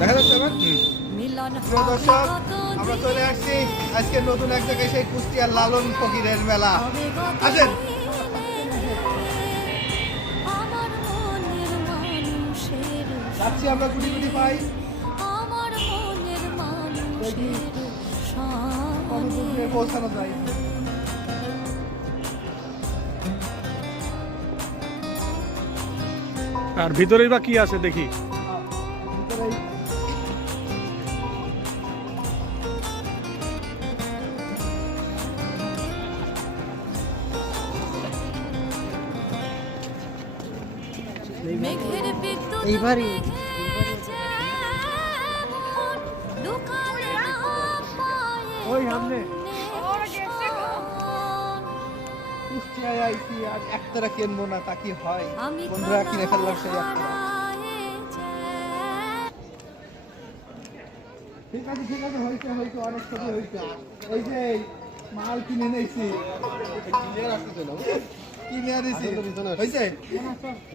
দেখা যাচ্ছে এবার? প্রিয় দর্শক, আমরা চলে আসছি আজকে নতুন এক জায়গায়, সেই কুষ্টিয়ার লালন ফকিরের মেলা। আসেন। যাচ্ছি আমরা গুটি গুটি পাই, পৌঁছানো যায়। আর ভিতরেই বা কি আছে দেখি। এইবারই ওই সামনে কুষ্টিয়ায় আইছি, আর একতারা কিনবো না তা কি হয়? বন্ধুরা কিনে ফেললাম সেই একতারা। ঠিক আছে ঠিক আছে, হয়েছে হয়েছে, অনেক ছবি হয়েছে। এই যে মাল কিনে নিয়েছি, কিনে আনিছি, হয়েছে।